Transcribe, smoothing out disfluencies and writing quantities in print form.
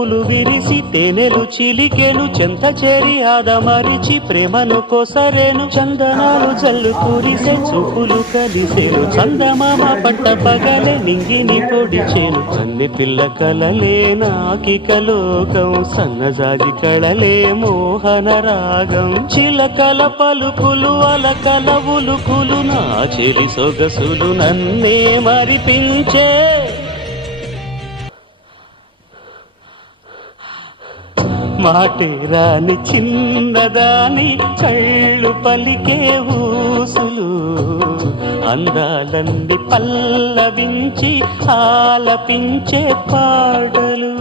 పూలు విరిసి తేనెలు చిలికెను చెంత చేరి ఆదమరిచి ప్రేమను కొసరేను చందనాలు జల్లు కురిసే చూపులు కలిసేను చందమామ పట్ట పగలే నింగిని పొడిచేను కన్నె పిల్ల కలలే నాకిక లోకం సన్నజాజి కళలే మోహన రాగం చిలకల పలుకులు అలకల ఉలుకులు నా చెలి సొగసులు నన్నే మరిపించే మాటే రాని చిన్నదాని కళ్ళు పలికే ఊసులు అందాలన్నీ పల్లవించి ఆలపించే పాటలు